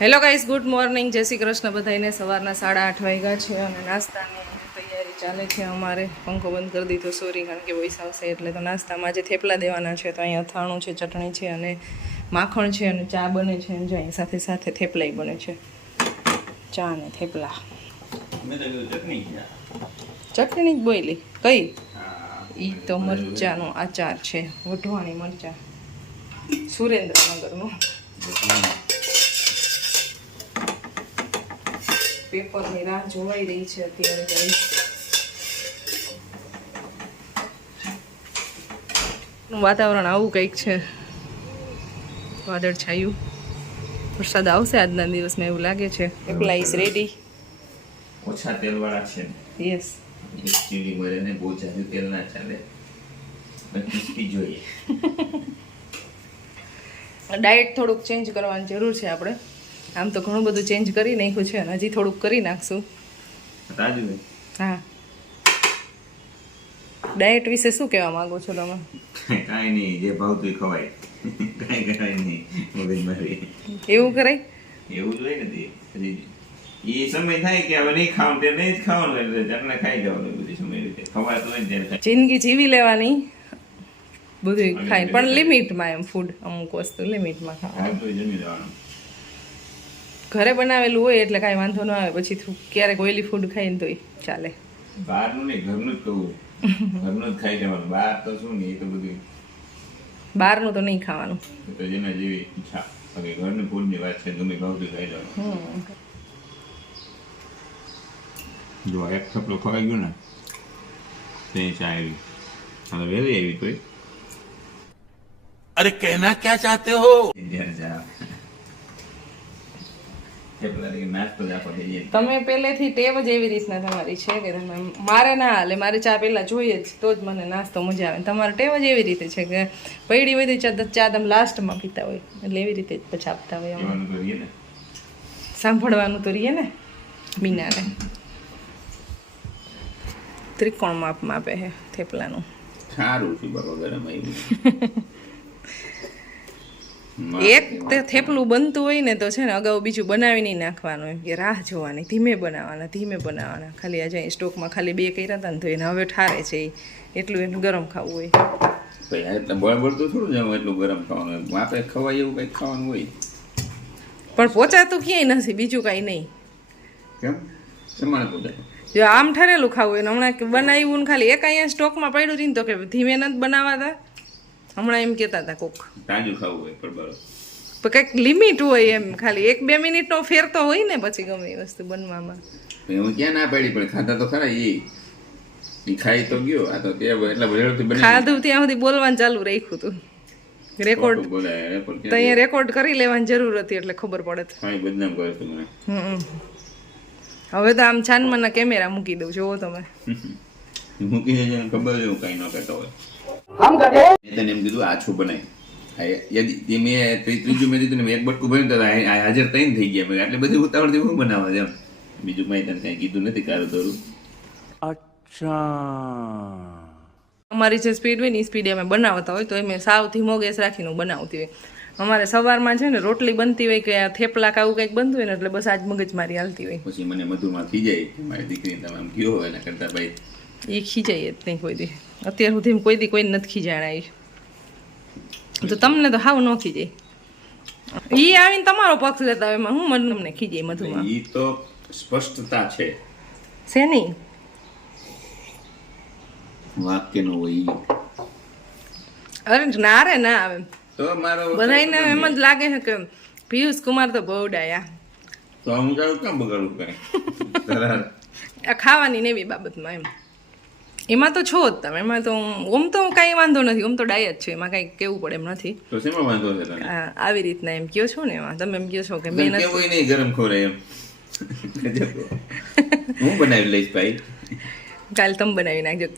Hello guys, good morning, જય શ્રી કૃષ્ણ બધાને. સવારના 8:30 વાગ્યા છે અને નાસ્તાની તૈયારી ચાલે છે અમારે. પંખો બંધ કરી દીધો, સોરી, કારણ કે વોઇસ આવશે એટલે. તો નાસ્તામાં આજે થેપલા દેવાના છે, તો અહીંયા અથાણું છે, ચટણી છે અને માખણ છે અને ચા બને છે. અને અહીં સાથે સાથે થેપલાય બને છે, ચા અને થેપલા. ચટણી જ બોલી કઈ? ઈ તો મરચાનો આચાર છે, વઢવાણી મરચા, સુરેન્દ્રનગરનું. પેપરની રાહ જોવાઈ રહી છે અત્યારે ગાઈસ. વાતાવરણ આવું કંઈક છે, વાદળ છાયું. વરસાદ આવશે આજના દિવસમાં એવું લાગે છે. Thepla is ready. ઓછા તેલવાળા છે. યસ. ચીલી મરે ને બહુ જાજુ તેલ ના ચાલે, ક્રિસ્પી જોઈએ. ડાયટ થોડુંક ચેન્જ કરવાની જરૂર છે આપણે. આમ તો ઘણું બધું ચેન્જ કરી નાખ્યું છે અને હજી થોડુંક કરી નાખશું. હા, ડાયટ વિશે શું કહેવા માંગો છો તમે? કાંઈ નહીં, જે ભાવતું ખવાય. કાંઈ નહીં, મગજ મારી એવું કરાય? એવું જ હોય ને. એ સમય થાય કે હવે નહીં ખાવાનું, તે નહીં જ ખાવાનું, એટલે જાણે ખાઈ જવાનું. બધી સમય રીતે ખવાય તો ત્યારે જિંદગી જીવી લેવાની, બધું ખાઈ, પણ લિમિટમાં. એમ ફૂડ અમુક વસ્તુ લિમિટમાં ખાવાનું. જમી લેવાનું. ઘરે બનાવેલું હોય એટલે કાંઈ વાંધો ન આવે. પછી ક્યારેક ઓઇલી ફૂડ ખાઈને તોય ચાલે. બહારનું નહીં, ઘરનું જ કહું. ઘરનું જ ખાઈ જવાનું. બહાર તો શું નહીં, એ તો બધું બહારનું તો નહીં ખાવાનું. તો જેના જેવી ઈચ્છા. બાકી ઘરનું ફૂડની વાત છે, ગમે ભાવતું ખાઈ જવાનું. જો એક થપલો ખવાઈ ગયું ને, તે ચા આવી. હવે વહેલી આવી કોઈ. अरे कहना क्या चाहते हो? તમે પહેલેથી ટેવ જ એવી રીતના તમારી છે કે તમે મારે ના હાલે, મારે ચા પહેલા જોઈએ જ તો જ મને નાસ્તો મજા આવે. તમારે ટેવ જ એવી રીતે છે કે પૈડી હોય તો ચા તમે લાસ્ટમાં પીતા હોય, એટલે એવી રીતે જ પછી આપતા હોય. સાંભળવાનું તો રહીએ ને બીનાને. ત્રિકોણ માપ માપે છે થેપલાનું. સારું છે બાબા, ગરમ આવી. એક થેપલું બનતું હોય ને તો છે ને અગાઉ બીજું બનાવી નહીં નાખવાનું, એમ કે રાહ જોવાની, ધીમે બનાવવાના. ખાલી આજે સ્ટોકમાં ખાલી 2 કર્યા હતા ને તો એને હવે ઠારે છે. એટલું એનું ગરમ ખાવું હોય. એટલે બરાબર તો થોડું જવું, એટલું ગરમ ખાવાનું. માપે ખવાય એવું કંઈક ખાવાનું હોય. પણ પોચાતું ક્યાંય નથી, બીજું કાંઈ નહીં. કેમ તમારે પોચાય? જો આમ ઠરેલું ખાવું હોય ને હમણાં બનાવ્યું ને ખાલી એક અહીંયા સ્ટોકમાં પડ્યું છે ને તો કે ધીમે નથી બનાવાતા. હમણાં એમ કહેતા હતા કોક તાજું ખાવું હોય, પણ બરાબર કંઈક લિમિટ હોય. એમ ખાલી 1-2 મિનિટનો ફેર તો હોય ને પછી ગમે એ વસ્તુ બનવામાં. હું ક્યાં ના પાડી, પણ ખાતા તો ખરા. એ ખાઈ તો ગયો. આ તો એટલે ખાધું ત્યાં સુધી બોલવાનું ચાલુ રાખ્યું હતું. રેકોર્ડ તો અહીંયા રેકોર્ડ કરી લેવાની જરૂર હતી એટલે ખબર પડે. બદનામ કરે છે મને. હવે તો આમ છાનમાના કેમેરા મૂકી દઉં, જોવો તમે. મૂકી દે, ખબર એવું કઈ ન કહેતો હોય. તને એમ કીધું આછું બનાય. મેં ત્રીજું મેં દીધું ને, એક બટકું ભર્યું તો હાજર 3 થઈ ગયા. એટલે બધી ઉતાવળથી હું બનાવવા એમ. બીજું કઈ તને કઈ કીધું નથી, કારું ધરું. अच्छा, અમારી જે સ્પીડ હોય ને એ સ્પીડ અમે બનાવતા હોય તો એમ સાવ ધીમો ગેસ રાખીને બનાવતી હોય. અમારે સવારમાં છે ને રોટલી બનતી હોય કે થેપલા કાવું કંઈક બનતું હોય ને એટલે બસ આજ મગજમારી હાલતી હોય. પછી મને મધુમાં ખીજાય, મારી દીકરીને તમે આમ કયો હોય એના કરતા ભાઈ એ ખીજાય જ નહીં કોઈ દી. અત્યાર સુધી કોઈ દી કોઈને નથી ખીજાણાય. તો તમને તો હાવ ન ખીજાય. એ આવીને તમારો પક્ષ લેતા હોય, એમાં હું તમને ખીજાય મધુમાં. એ તો સ્પષ્ટતા છે શેની વાક્યનું હોય. અરે ના રે ના આવે તો મારો બધાને એમ જ લાગે છે કે પિયુષ કુમાર તો બહુ ડાયા. તો હું જાઉં કેમ બગાડું કઈ. આ ખાવાની ને એવી બાબતમાં એમ એમાં તો છો જ તમે. એમાં તો ઓમ તો કાંઈ વાંધો નથી, ઓમ તો ડાય જ છે, એમાં કાંઈ કેવું પડે એમ નથી. તો શેમાં વાંધો છે તને? આવી રીતના એમ કયો છો ને, એમાં તમે એમ કયો છો કે મેં કેવું નહીં ગરમ ખોરાય એમ. હું બનાવી લઈશ ભાઈ, કાલે તમે બનાવી નાખજો.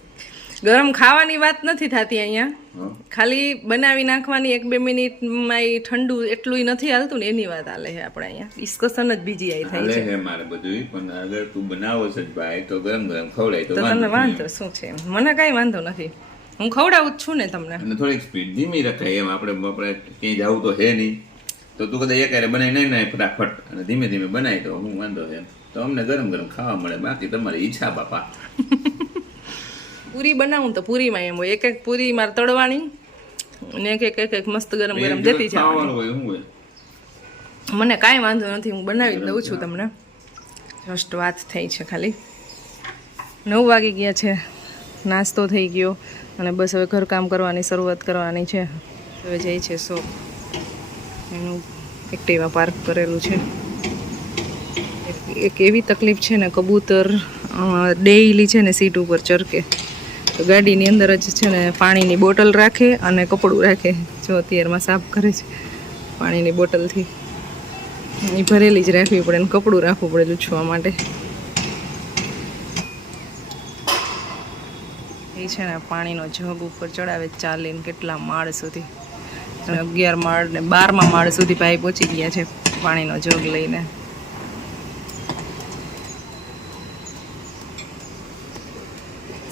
ગરમ ખાવાની વાત નથી થતી અહીંયા, ખાલી બનાવી નાખવાની 1-2 મિનિટમાં. એ ઠંડુ એટલું નથી હાલતું ને એની વાત હાલે છે આપણે અહીંયા. ડિસ્કશન જ બીજી આવી થાય છે મારે બધું. પણ અગર તું બનાવો છે ભાઈ તો ગરમ ખવડાય તો તમને વાંધો શું છે? મને કાંઈ વાંધો નથી, હું ખવડાવું જ છું ને તમને. અને થોડીક સ્પીડ ધીમી રખાય એમ. આપણે ક્યાંય જવું તો હે નહીં, તો તું કદાચ એક હારે બનાવી નહીં ને ફટાફટ અને ધીમે ધીમે બનાવી તો હું વાંધો છે તો અમને ગરમ ગરમ ખાવા મળે, બાકી તમારી ઈચ્છા બાપા. પૂરી બનાવું તો પૂરીમાં એમ હોય, એક એક પૂરી મારે તળવાની અને એક મસ્ત ગરમ ગરમ દેતી છે. ખાવાનું હોય શું હોય? મને કાંઈ વાંધો નથી, હું બનાવી દઉં છું તમને. જસ્ટ વાત થઈ છે ખાલી. 9 વાગી ગયા છે, નાસ્તો થઈ ગયો અને બસ હવે ઘરકામ કરવાની શરૂઆત કરવાની છે. હવે જાય છે શોપ, એનું એક્ટિવા પાર્ક કરેલું છે. એક એવી તકલીફ છે ને, કબૂતર ડેઈલી છે ને સીટ ઉપર ચરકે, તો ગાડીની અંદર જ છે ને પાણીની બોટલ રાખે અને કપડું રાખે. જો અત્યારમાં સાફ કરે છે પાણીની બોટલથી, એ ભરેલી જ રાખવી પડે ને કપડું રાખવું પડે લૂછવા માટે. એ છે ને પાણીનો જગ ઉપર ચડાવે ચાલીને કેટલા માળ સુધી, 11 માળ ને 12મા માળ સુધી ભાઈ પહોંચી ગયા છે પાણીનો જગ લઈને.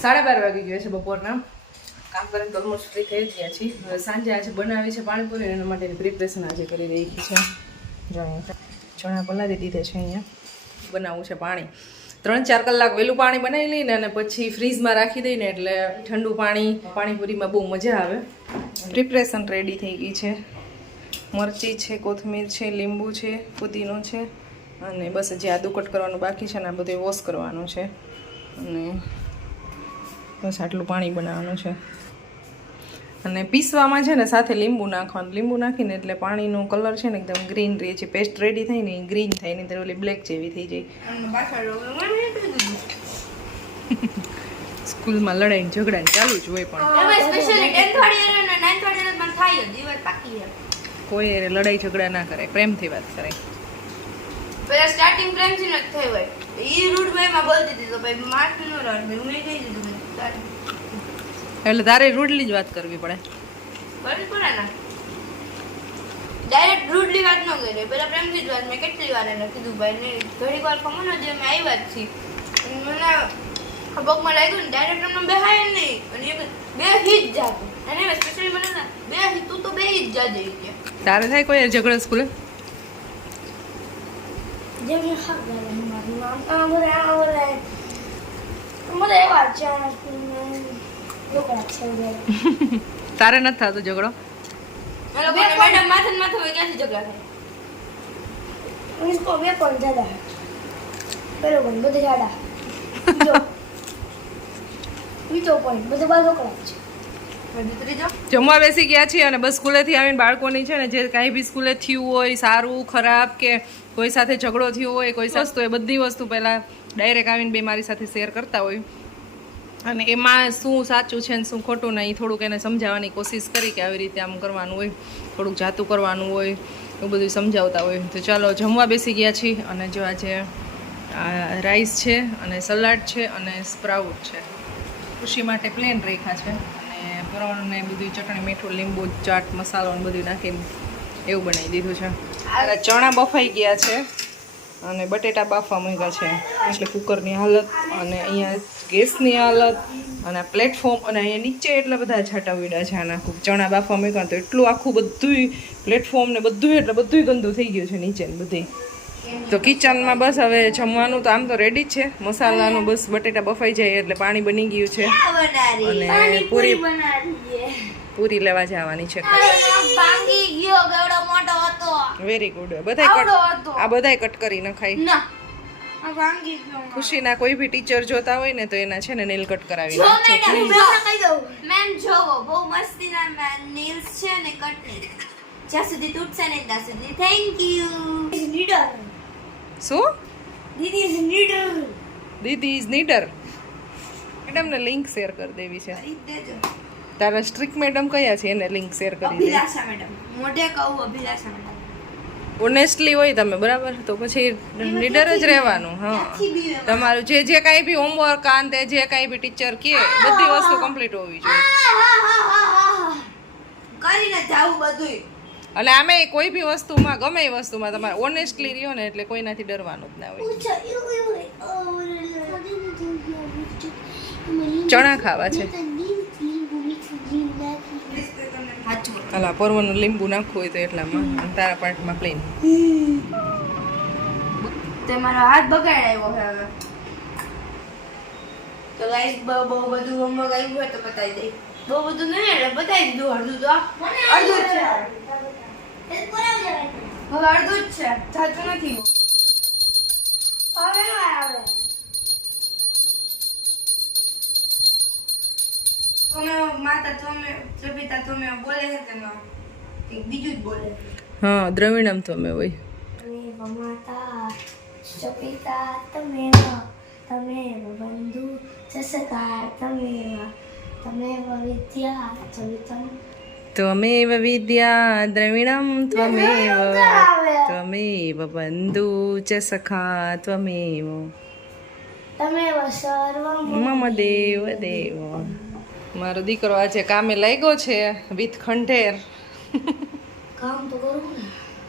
સાડા 12 વાગી ગયા છે બપોરના. કામ કરીને ઓલમોસ્ટ ફ્રી થઈ જ ગયા છીએ. હવે સાંજે આજે બનાવી છે પાણીપુરી, એના માટેની પ્રિપરેશન આજે કરી રહી છે. જો અહીંયા ચણા પલાળી દીધા છે, અહીંયા બનાવવું છે પાણી. 3-4 કલાક વહેલું પાણી બનાવી લઈને અને પછી ફ્રીઝમાં રાખી દઈને એટલે ઠંડુ પાણીપુરીમાં બહુ મજા આવે. પ્રિપરેશન રેડી થઈ ગઈ છે. મરચી છે, કોથમીર છે, લીંબુ છે, પુદીનો છે અને બસ હજી આદુ કટ કરવાનું બાકી છે ને આ બધું વોશ કરવાનું છે અને બસ આટલું પાણી બનાવવાનું છે. અને પીસવામાં છે ને સાથે લીંબુ નાખવાનું, લીંબુ નાખીને એટલે પાણીનો કલર છે ને એકદમ ગ્રીન રહે છે. પેસ્ટ રેડી થાય ને ગ્રીન થાય ને ત્યારે ઓલી બ્લેક જેવી થઈ જાય. સ્કૂલમાં લડાઈ ઝઘડા ચાલુ જ હોય, પણ કોઈ લડાઈ ઝઘડા ના કરે, પ્રેમથી વાત કરે. પેલા સ્ટાર્ટિંગ પ્રેમ થી ન થઈ હોય ઈ રૂટ મે માં બોલતી હતી તો ભાઈ માર્ક નો રાડ મે કહી દીધું એટલે તારે રૂડલી જ વાત કરવી પડે. બરાબર પડે ને, ડાયરેક્ટ રૂડલી વાત ન કરે, પેલા પ્રેમથી જ વાત. મેં કેટલી વાર એને કીધું ભાઈ ને ઘણી વાર ખમો ને જે મે આવી વાત છે મને ખબકમાં લાગ્યું ને ડાયરેક્ટ એમને બેહાય નહીં અને એ બે હિટ જાતું અને સ્પેશિયલી મને બે હિટ તું તો બે હિટ જાજે કે તારે થાય કોઈ ઝઘડો સ્કૂલે? જેમ હા મારું નામ મને એ વાત છે તારે નથી થતો ઝઘડો? મેડમ માથે માથે હોય ક્યાંથી ઝઘડા થાય? इसको બે પણ જ્યાદા પેલો પણ બધું જ્યાદા જો બીજો પણ બધું બાજુ કરે છે. જમવા બેસી ગયા છીએ અને બસ સ્કૂલેથી આવીને બાળકોની છે ને જે કાંઈ બી સ્કૂલે થયું હોય, સારું ખરાબ કે કોઈ સાથે ઝઘડો થયો હોય, કોઈ વસ્તુ એ બધી વસ્તુ પહેલાં ડાયરેક્ટ આવીને બે મારી સાથે શેર કરતા હોય અને એમાં શું સાચું છે ને શું ખોટું નહીં થોડુંક એને સમજાવવાની કોશિશ કરી કે આવી રીતે આમ કરવાનું હોય, થોડુંક જાતું કરવાનું હોય, એવું બધું સમજાવતા હોય. તો ચાલો જમવા બેસી ગયા છીએ અને જો આજે રાઈસ છે અને સલાડ છે અને સ્પ્રાઉટ છે. ખુશી માટે પ્લેન રેખા છે અને પરોણ ને બધું ચટણી, મીઠું, લીંબુ, ચાટ મસાલો ને બધું નાખીને એવું બનાવી દીધું છે. ચણા બફાઈ ગયા છે અને બટેટા બાફવા મૂક્યા છે એટલે કુકરની હાલત અને અહીંયા ગેસની હાલત અને પ્લેટફોર્મ અને અહીંયા નીચે એટલા બધા છાંટા ઉડ્યા છે આના ચણા બાફવા મૂક્યા તો એટલું આખું બધું પ્લેટફોર્મ ને બધું એટલે બધું ગંદુ થઈ ગયું છે નીચે ને બધી. તો કિચનમાં બસ હવે જમવાનું તો આમ તો રેડી જ છે, મસાલાનું બસ બટેટા બફાઈ જાય એટલે પાણી બની ગયું છે અને પૂરી લેવા જવાની છે. Very good. આ બધાય કટ કરી નખાય. ખુશીના કોઈ બી ટીચર જોતા હોય ને તો એના છે ને નેલ કટ કરાવી નાખજો મેમ જોવો બહુ મસ્તીના નેલ્સ છે ને કટ જ્યાં સુધી તૂટશે ને ત્યાં સુધી. Thank you. શું? દીદી ઇઝ નીડર. દીદી ઇઝ નીડર. મેડમને લિંક શેર કરી દેવી છે. તારા સ્ટ્રિક્ટ મેડમ કયા છે એને લિંક શેર કરી દે. અભિલાષા મેડમ. મોઢે કહું અભિલાષા મેડમ. ઓનેસ્ટલી હોય તમે બરાબર તો પછી નીડર જ રહેવાનું. હા, તમારું જે જે કાંઈ બી હોમવર્ક આંતે જે કાંઈ બી ટીચર કહે બધી વસ્તુ કમ્પ્લીટ હોવી જોઈએ કરીને જાવું બધુંય. અને આમે કોઈ બી વસ્તુમાં ગમે એ વસ્તુમાં તમારે ઓનેસ્ટલી રહ્યો ને એટલે કોઈનાથી ડરવાનું જ ના હોય. ચણા ખાવા છે. અલા પરવાનું લીંબુ નાખવું હોય તો એટલામાં અને તારા પાર્ટમાં પ્લેન. તે મારો હાથ બગાડાયો છે હવે. તો ગાઈસ બહુ બધું હોમવર્ક આવ્યું હોય તો બતાવી દઈ. બહુ બધું નહીં એટલે બતાવી દીધું. અડધું તો અડધું જ છે. હવે અડધું જ છે, જાતું નથી. હવે આવે તમે માતા તમે સભિતા તમે બોલે છે કે ના કંઈક બીજું જ બોલે. હા દ્રવિણમ તો અમે હોય. માતા સભિતા તમેવ બંધુ સસકા તમેવ વિદ્યા સવિતમ ત્વમેવ વિદ્યા દ્રવિણમ ત્વમેવ બંધુ ચ સખા ત્વમેવ તમેવ સર્વમ મમ દેવ દેવ. મારો દીકરો આજે કામે લાગ્યો છે વિથ ખંડેર. કામ તો કરું ને.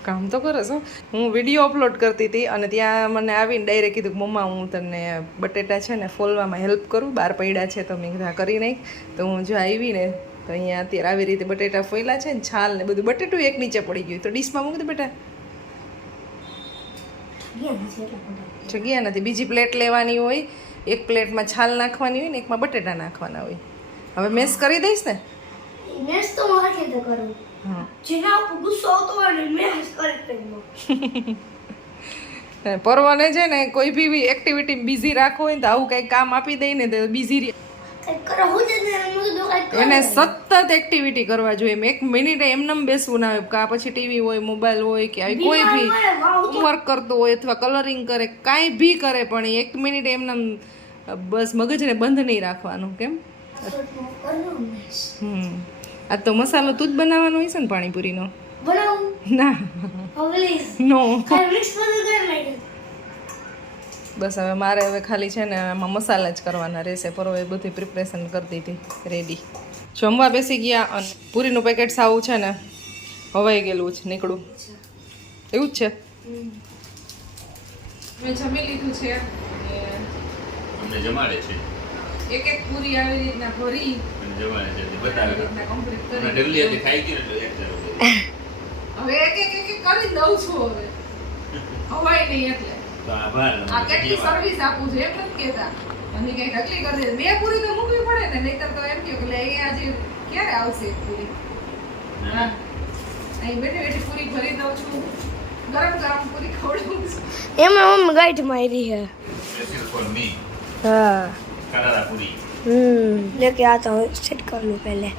કામ તો કરે છો. હું વિડીયો અપલોડ કરતી હતી અને ત્યાં મને આવીને ડાયરેક્ટ કીધું કે મમ્મા હું તને બટેટા છે ને ફોલવામાં હેલ્પ કરું, બહાર પડ્યા છે તો મેં કીધું કરી નાખ. તો હું જો આવી ને તો અહીંયા અત્યારે આવી રીતે બટેટા ફોલ્યા છે ને છાલ ને બધું બટેટું એક નીચે પડી ગયું તો ડીશમાં મૂકી દે બેટા. જગ્યા નથી. બીજી પ્લેટ લેવાની હોય, એક પ્લેટમાં છાલ નાખવાની હોય ને એકમાં બટેટા નાખવાના હોય. હવે મેસ કરી દઈશ ને. મેસ તો મારે કેતે કરું. હા જેના ઉપર ગુસ્સો આવતો હોય ને મેસ કરી દઉં. પરવાને છે ને કોઈ બી એક્ટિવિટી બિઝી રાખવો હોય ને તો આવું કંઈક કામ આપી દઈ ને તો બિઝી કંઈક કરો હું જ ને હું તો કંઈક એને સતત એક્ટિવિટી કરવા જોઈએ. એમ 1 મિનિટ એમનેમ બેસવું ના હોય. કા પછી ટીવી હોય, મોબાઈલ હોય કે આવી કોઈ બી હોમવર્ક કરતો હોય અથવા કલરિંગ કરે, કાંઈ બી કરે પણ 1 મિનિટ એમનેમ બસ મગજને બંધ નહીં રાખવાનું. કેમ આ તો મસાલો તું જ બનાવવાનો હોય છે ને પાણીપુરીનો? બનાવું ના પ્લીઝ નો. મિક્સ બધું કરી નાખ્યું. બસ હવે મારે હવે ખાલી છે ને આમાં મસાલા જ કરવાના રહેશે. પરવા એ બધી પ્રિપરેશન કરી દીધી રેડી. જમવા બેસી ગયા અને પૂરીનું પેકેટ સાવું છે ને હવાઈ ગયેલું છે નીકળું એવું જ છે. મેં જમી લીધું છે અમને જમાડે છે એક એક પૂરી આવી રીતના ભરી અને જમાડે છે બતાવે રીતના કમ્પ્લીટ અને કરી. ઢગલી હતી ખાઈ ગઈ ને તો એક તરફ હવે એક એક કરી દઉં છું. હવે હવાઈ નહીં એટલે તો આભાર આ કેટલી સર્વિસ આપું છું એમ નથી કહેતા. અને કઈ ઢગલી કરી દે. 2 પૂરી તો મૂકવી પડે ને, નહીતર તો એમ કહ્યું કે લે એ આજે ક્યારે આવશે એક પૂરી. હા અહીં બેઠી બેઠી પૂરી ભરી દઉં છું. ગરમ ગરમ પૂરી ખવડાવું છું. એમાં મમ્મી ગાઈડ મારી है. સ્પેશિયલ ફોર મી हाँ કરારા પૂરી लेके आता हूँ सेट कर लूँ पहले.